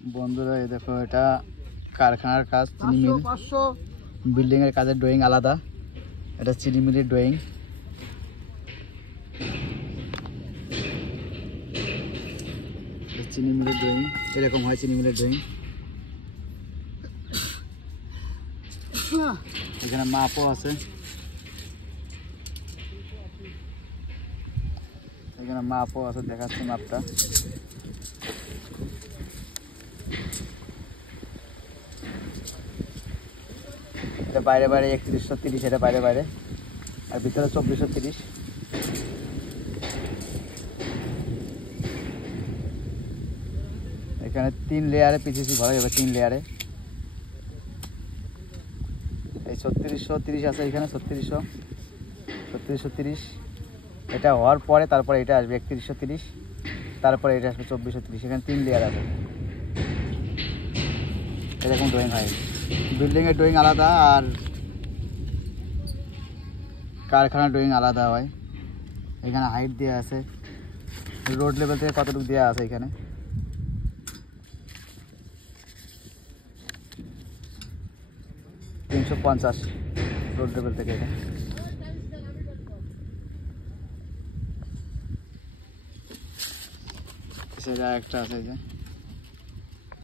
বন্ধুরা এই দেখো, এটা কারখানার কাজ, চিনি মিল। বিল্ডিং এর কাজের ড্রয়িং আলাদা, এটা চিনি মিলের ড্রয়িং। চিনি মিলের ড্রয়িং এরকম হয়, চিনি মিলের ড্রয়িং। এখানে মাপও আছে, এখানে মাপও আছে, দেখাচ্ছি মাপটা। এটা বাইরে বাইরে 3130, এটা বাইরে বাইরে, আর ভিতরে 2430। এখানে 3 লেয়ারে পিসিসি ভরা যাবে, 3 লেয়ারে। এই 3630 আছে এখানে, 3630। এটা হওয়ার পরে তারপরে এটা আসবে 3130, তারপরে এটা আসবে 2430। এখানে 3 লেয়ার আছে। এরকম ড্রয়িং হয়। বিল্ডিংয়ের ড্রয়িং আলাদা আর কারখানার ড্রয়িং আলাদা হয়। এখানে হাইট দেওয়া আছে, রোড লেভেল থেকে কতটুকু দেওয়া আছে। এখানে 350 রোড লেভেল থেকে। এটা সেটা একটা আছে যে